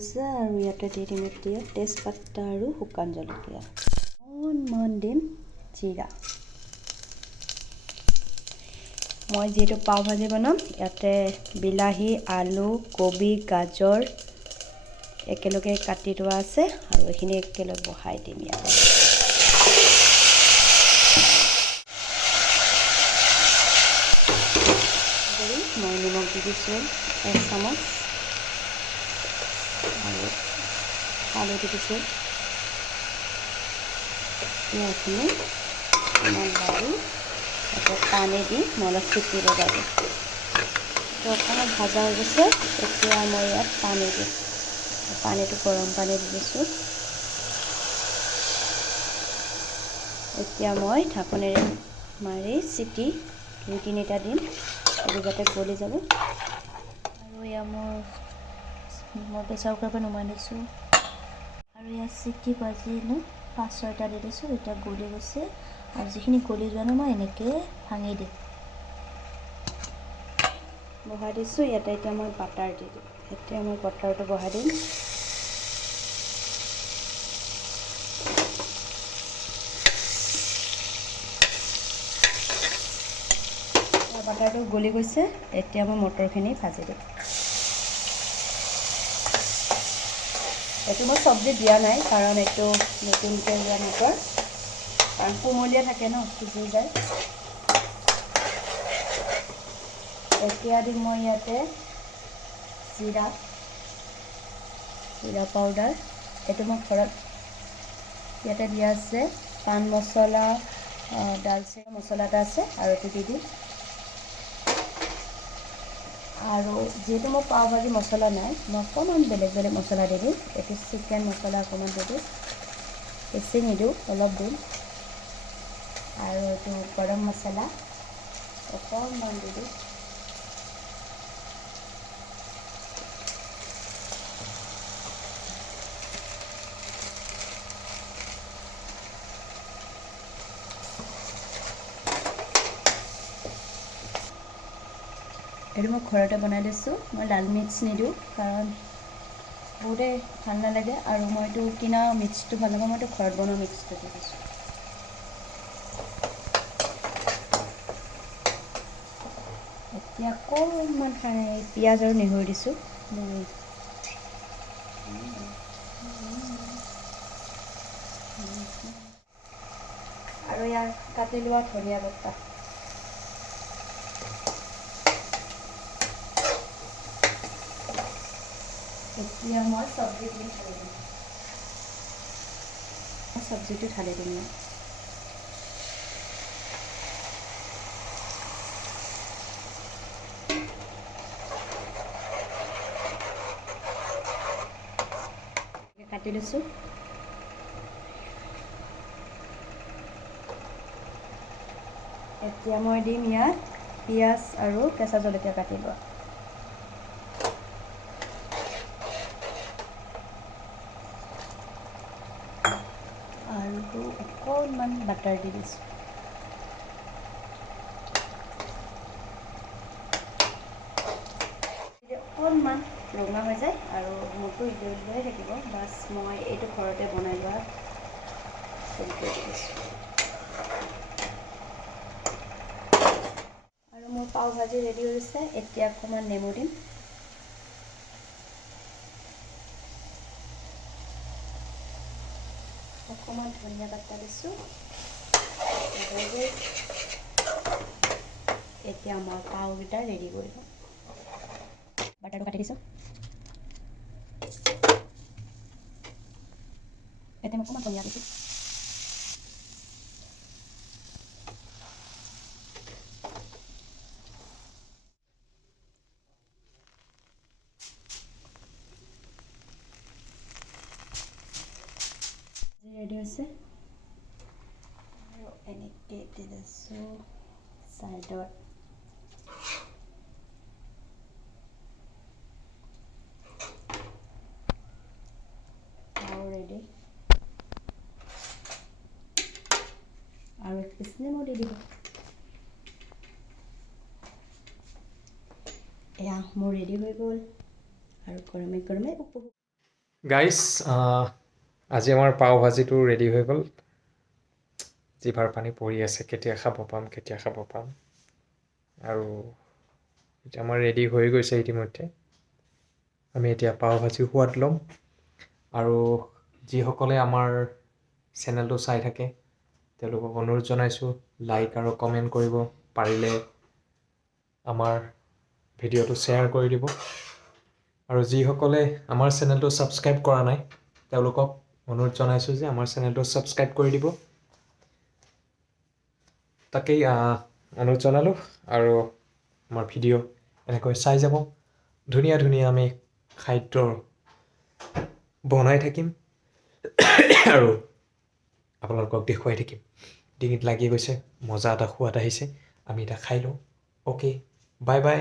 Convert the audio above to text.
গৈছে আৰু ইয়াতে দি দিম এতিয়া তেজপাতা আৰু শুকান জলকীয়া অকণমান দিম জিৰা মই যেটো পাও ভাজি বনাম ইয়াতে বিলাহী আলু কবি গাজৰ একেলগে কাটি থোৱা আছে আৰু এইখিনি একেলগে বহাই দিম ইয়াতে মই নিমখ দি দিছোঁ 1 চামুচ আৰু হালধি দিছোঁ এইখিনি লাৰি আকৌ পানী দি মই অলপ চিটি লগাই দিম অকণমান ভাজা হৈ গৈছে এতিয়া মই ইয়াত পানী দিম পানীটো গৰম পানী দি দিছোঁ এতিয়া মই ঢাকনেৰে মাৰি চিটি 2-3টা দিম এইটো যাতে গলি যাব আৰু এয়া মই প্ৰেছাৰ কুকাৰৰ পৰা নমাই দিছোঁ আৰু ইয়াত চিটি বাজিলোঁ 5-6টা দি দিছোঁ এতিয়া গলি গৈছে আৰু যিখিনি গলি যোৱা নাই মই এনেকৈ ভাঙি দিম বহাই দিছোঁ ইয়াতে এতিয়া মই বাটাৰ দি দিম এতিয়া মই বাটাৰটো বহাই দিম বাটাৰটো গলি গৈছে এতিয়া মই মটৰখিনি ভাজি দিম এইটো মই চব্জি দিয়া নাই কাৰণ এইটো নতুনকৈ দিয়া মটৰ কাৰণ কোমলীয়া থাকে ন সিজি যায় এতিয়া দিম মই ইয়াতে জিৰা পাউডাৰ এইটো মই ঘৰত ইয়াতে দিয়া আছে পান মছলা দালচেনি মছলা এটা আছে আৰু এইটো দি দিম আৰু যেহেতু মই পাও ভাজি মছলা নাই মই অকণমান বেলেগ মছলা দি দিম এইটো চিকেন মছলা অকণমান দি দিম বেছি নিদিওঁ অলপ দিম আৰু এইটো গৰম মছলা অকণমান দি দিম এইটো মই ঘৰতে বনাই দিছোঁ মই লাল মিৰ্চ নিদিওঁ কাৰণ বহুতে ভাল নালাগে আৰু মই এইটো কিনা মিক্সটো ভাল নাপাওঁ মই এইটো ঘৰত বনোৱা মিক্সটো দি দিছোঁ এতিয়া অকণমান পিঁয়াজ আৰু নহৰু দিছোঁ আৰু ইয়াৰ কাটি লোৱা ধনিয়া পাতা এতিয়া মই চব্জিটো ঢালি দিম কাটি লৈছোঁ এতিয়া মই দিম ইয়াত পিঁয়াজ আৰু কেঁচা জলকীয়া কাটি লোৱা আৰু অকণমান বাটাৰ দি দিছোঁ অকণমান ৰঙা হৈ যায় আৰু মোৰটো ইলিয়াই থাকিব বাছ মই এইটো ঘৰতে বনাই লোৱা আৰু মোৰ পাও ভাজি ৰেডি হৈছে এতিয়া অকণমান নেমু দিম অকণমান ধনিয়া পাতা দিছোঁ এতিয়া আমাৰ পাওকেইটা ৰেডি কৰিব বাটাৰটো কাটি দিছোঁ এতিয়া মই অকণমান ধনিয়া দিছোঁ ৰেডি হৈছে আৰু এনেকৈ দি দিছোঁ চাইডত ৰেডি আৰু পিছনে মই দি দিব এয়া মোৰ ৰেডি হৈ গ'ল আৰু গৰমে গৰমে উপভোগ গাইজ আজি আমাৰ পাও ভাজিটো ৰেডি হৈ গ'ল। জিভাৰ পানী পৰি আছে, কেতিয়া খাব পাম আৰু এতিয়া আমাৰ ৰেডি হৈ গৈছে ইতিমধ্যে। আমি এতিয়া পাও ভাজি সোৱাদ ল'ম আৰু যিসকলে আমাৰ চেনেলটো চাই থাকে তেওঁলোকক অনুৰোধ জনাইছোঁ, লাইক আৰু কমেণ্ট কৰিব, পাৰিলে আমাৰ ভিডিঅ'টো শ্বেয়াৰ কৰি দিব। আৰু যিসকলে আমাৰ চেনেলটো ছাবস্ক্ৰাইব কৰা নাই তেওঁলোকক অনুৰোধ জনাইছোঁ যে আমাৰ চেনেলটো ছাবস্ক্ৰাইব কৰি দিব। তাকেই অনুৰোধ জনালোঁ আৰু আমাৰ ভিডিঅ' এনেকৈ চাই যাব। ধুনীয়া ধুনীয়া আমি খাদ্য বনাই থাকিম আৰু আপোনালোকক দেখুৱাই থাকিম। ডিঙিত লাগি গৈছে, মজা এটা সোৱাদ আহিছে, আমি এতিয়া খাই লওঁ। Okay, bye bye.